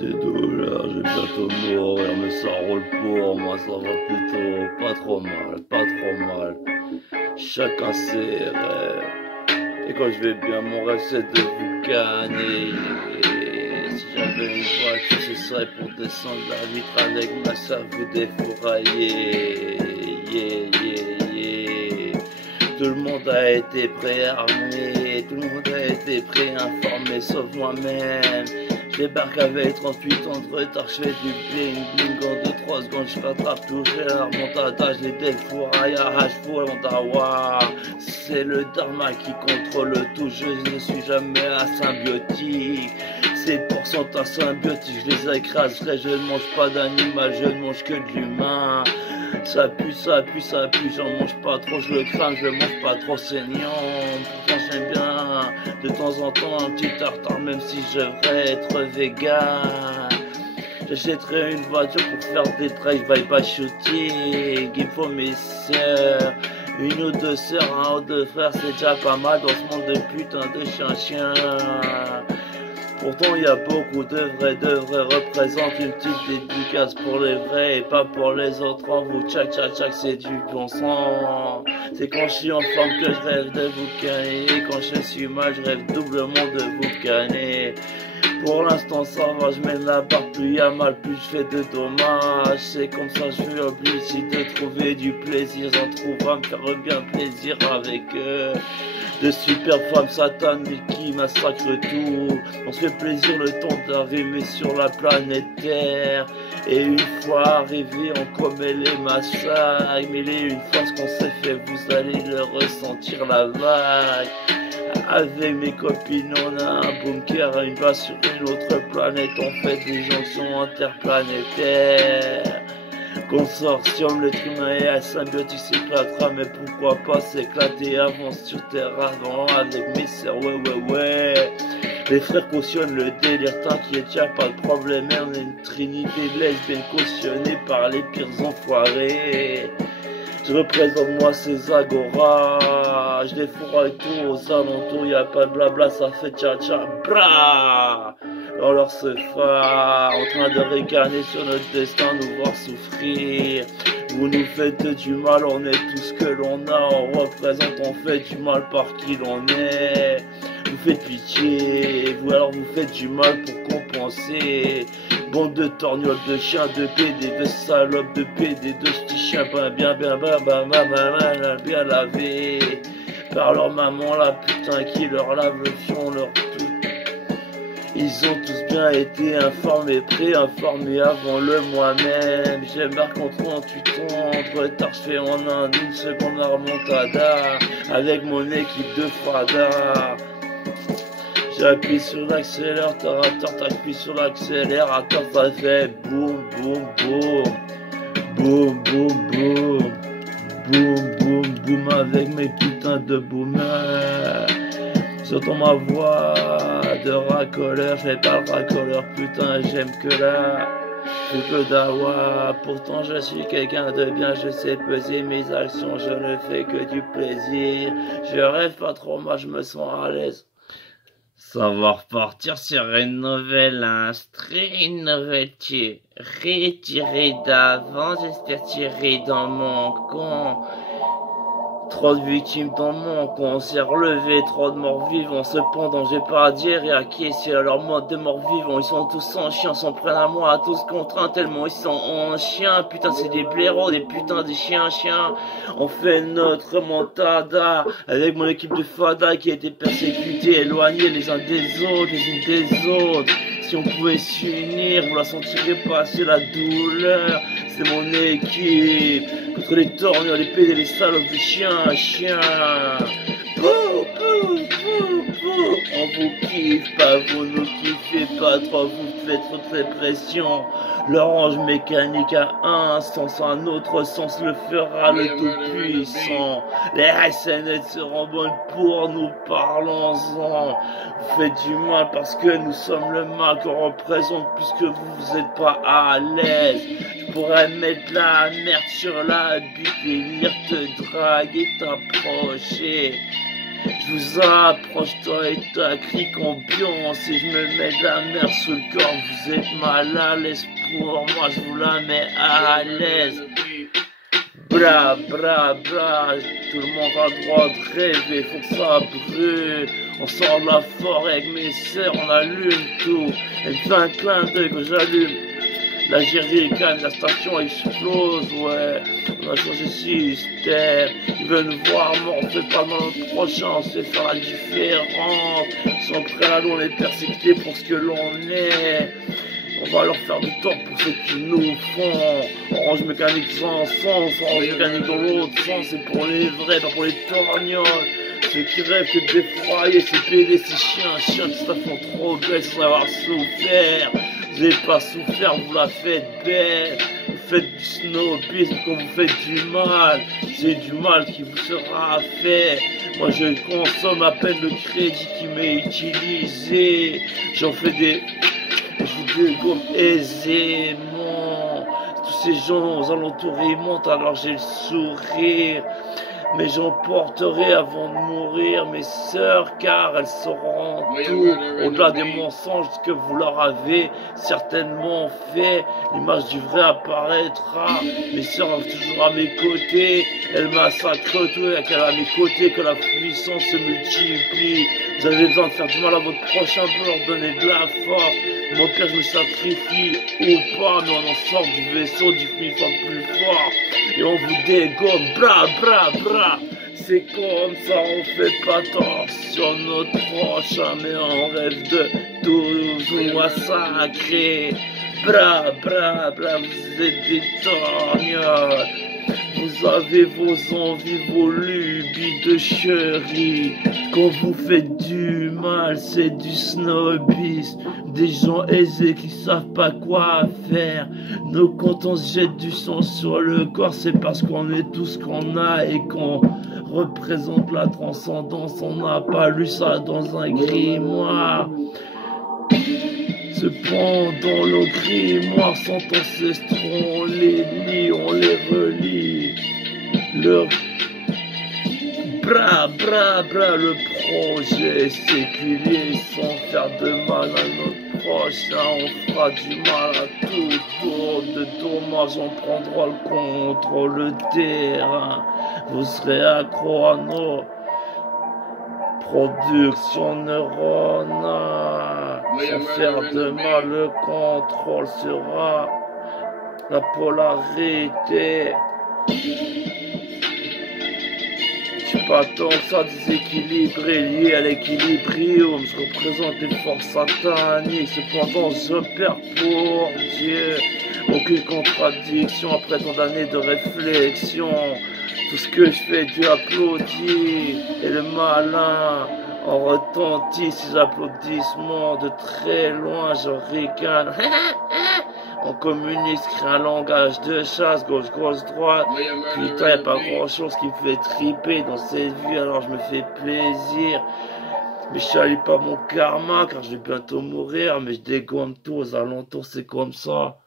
J'ai des douleurs, je vais bientôt mourir, mais ça roule pour moi, ça va plutôt pas trop mal, pas trop mal. Chacun ses rêves. Et quand je vais bien, mon rêve c'est de vous canner. Et si j'avais une voiture, ce serait pour descendre la vitre avec ma sœur, vous défourailler. Yeah, yeah, yeah. Tout le monde a été préarmé, tout le monde a été préinformé, sauf moi-même. Je débarque avec 38 ans de retard, je fais du bling bling en 2-3 secondes, je rattrape tout, j'ai la remontada, je les défouraille à H-Fou, c'est le dharma qui contrôle tout, je ne suis jamais asymbiotique. Ces pourcentages symbiotiques, je les écraserai, je ne mange pas d'animal, je ne mange que de l'humain. Ça pue, ça pue, ça pue, j'en mange pas trop, je le crame, je le mange pas trop saignant. Pourtant j'aime bien de temps en temps un petit tartare, même si je devrais être vegan. J'achèterai une voiture pour faire des drive by shooting. Il faut mes sœurs, une ou deux sœurs, un ou deux frères, c'est déjà pas mal dans ce monde de putain de chien. Pourtant il y a beaucoup de vrais représentent une petite dédicace pour les vrais et pas pour les autres. En vous tchac tchac tchac, c'est du bon sang. C'est quand je suis en forme que je rêve de vous canner, et quand je suis mal je rêve doublement de vous canner. Pour l'instant ça va, je mets la barre, plus y a mal, plus je fais de dommages. C'est comme ça je suis obligé de trouver du plaisir, j'en trouve à me faire bien plaisir avec eux. De super femmes sataniques qui massacrent tout. On se fait plaisir le temps d'arriver sur la planète Terre. Et une fois arrivé, on commet les massacres. Mais une fois ce qu'on s'est fait, vous allez le ressentir la vague. Avec mes copines, on a un bunker, une base sur une autre planète. On fait des jonctions interplanétaires. Consortium, l'être humain et la symbiotique s'éclatera, mais pourquoi pas s'éclater avant sur terre avant avec mes sœurs, ouais. Les frères cautionnent le délire, t'inquiète, y'a pas de problème, on est une trinité lesbienne cautionnée par les pires enfoirés. Je représente moi ces agoras, je défouraille tout aux alentours, y'a pas de blabla, ça fait tcha tcha bra. Dans leur sofa, en train de ricaner sur notre destin, nous voir souffrir. Vous nous faites du mal, on est tout ce que l'on a, on représente, on fait du mal par qui l'on est. Vous faites pitié, vous alors vous faites du mal pour compenser. Bande de torgnoles, de chiens, de PD, de salopes, de PD, de petits chiens bien lavés par leur maman, la putain qui leur lave le fion, leur tout. Ils ont tous bien été informés, préinformés avant le moi-même. J'embarque en 38 ans, entre retard, je fais en une seconde la remontada avec mon équipe de Frada. J'appuie sur l'accélérateur, t'appuies sur l'accélérateur, ça fait boum boum boum, boum boum boum, boum boum boum avec mes putains de boomers. J'entends ma voix de racoleur, je fais pas le racoleur, putain j'aime que la coupe d'awa. Pourtant je suis quelqu'un de bien, je sais peser mes actions, je ne fais que du plaisir. Je rêve pas trop, moi je me sens à l'aise. Ça va repartir sur une nouvelle instru, une nouvelle tirée d'avant, j'espère tirer dans mon con. Trop de victimes dans mon con, on s'est relevé, trop de morts vivants. Cependant, j'ai pas à dire et à qui c'est leur mode de morts vivants. Ils sont tous en chien, s'en prennent à moi, tous contraints tellement ils sont en chien. Putain, c'est des blaireaux, des putains de chiens. On fait notre remontada avec mon équipe de Fada qui a été persécutée, éloignée les uns des autres, les unes des autres. Si on pouvait s'unir, vous la sentirez passer la douleur. C'est mon équipe contre les torgnoles, les pédés, les salopes, les chiens. Pou, pou, pou, pou. On vous kiffe pas, vous nous kiffez pas trop, vous faites trop de pression. L'orange mécanique a un sens, un autre sens le fera le tout-puissant. Les SNL seront bonnes pour nous, parlons-en. Vous faites du mal parce que nous sommes le mal qu'on représente puisque vous êtes pas à l'aise. Je pourrais mettre la merde sur la bite et venir te draguer, t'approcher. Je vous approche, toi et ta crique ambiance, et je me mets de la merde sous le corps. Vous êtes mal à l'aise pour moi, je vous la mets à l'aise. Bra, bra, bra, tout le monde a le droit de rêver, faut que ça brûle. On sort de la forêt avec mes sœurs, on allume tout. Elle fait un clin d'œil que j'allume. La jerrycan, la station explose, ouais. On a changé de système. Ils veulent nous voir mort, on fait pas mal le prochain, on sait faire la différence. Ils sont prêts à nous les persécuter pour ce que l'on est. On va leur faire du tort pour ce qu'ils nous font. Orange Mécanique dans un sens, Orange Mécanique dans l'autre sens. C'est pour les vrais, pas pour les torgnoles. Ceux qui rêvent que de défroyer, ces PD, ces chiens qui se la font trop belle sans avoir souffert. Vous n'avez pas souffert, vous la faites belle. Vous faites du snobisme quand vous faites du mal. C'est du mal qui vous sera fait. Moi je consomme à peine le crédit qui m'est utilisé. J'en fais des... Je vous dégomme aisément. Tous ces gens aux alentours ils montent alors j'ai le sourire. Mais j'emporterai avant de mourir mes sœurs car elles sauront tout. Au-delà des mensonges que vous leur avez certainement fait, l'image du vrai apparaîtra. Mes sœurs sont toujours à mes côtés. Elles massacrent tout et qu'elles à mes côtés que la puissance se multiplie. Vous avez besoin de faire du mal à votre prochain pour leur donner de la force. Mon père, je me sacrifie ou pas, mais on en sort du vaisseau du mille fois plus fort. Et on vous dégomme, bra, bra, bra. C'est comme ça, on fait pas attention notre prochain, mais on rêve de toujours massacrer. Bra, bra, bra, vous êtes des torgnoles. Vous avez vos envies, vos lubies de chérie. Quand vous faites du mal, c'est du snobisme. Des gens aisés qui savent pas quoi faire. Nos quand on se jette du sang sur le corps, c'est parce qu'on est tout ce qu'on a et qu'on représente la transcendance. On n'a pas lu ça dans un grimoire. Cependant, nos grimoires sont ancestraux, on les lit, on les relit. Le bra, bra, bra, le projet séculier sans faire de mal à notre prochain. On fera du mal à tout autre de dommages, on prendra le contrôle, le terrain. Vous serez accro à nos productions neuronales. Sans faire de mal, le contrôle sera la polarité. Je suis pas tant que ça déséquilibré, lié à l'équilibrium. Je représente les forces sataniques. Cependant, je perds pour Dieu. Aucune contradiction après tant d'années de réflexion. Tout ce que je fais, Dieu applaudit. Et le malin en retentit ces applaudissements. De très loin, je ricane. On communique, crée un langage de chasse, gauche, droite. Putain, y'a pas grand chose qui me fait triper dans cette vie, alors je me fais plaisir. Mais je salis pas mon karma, car je vais bientôt mourir, mais je dégomme tout aux alentours, c'est comme ça.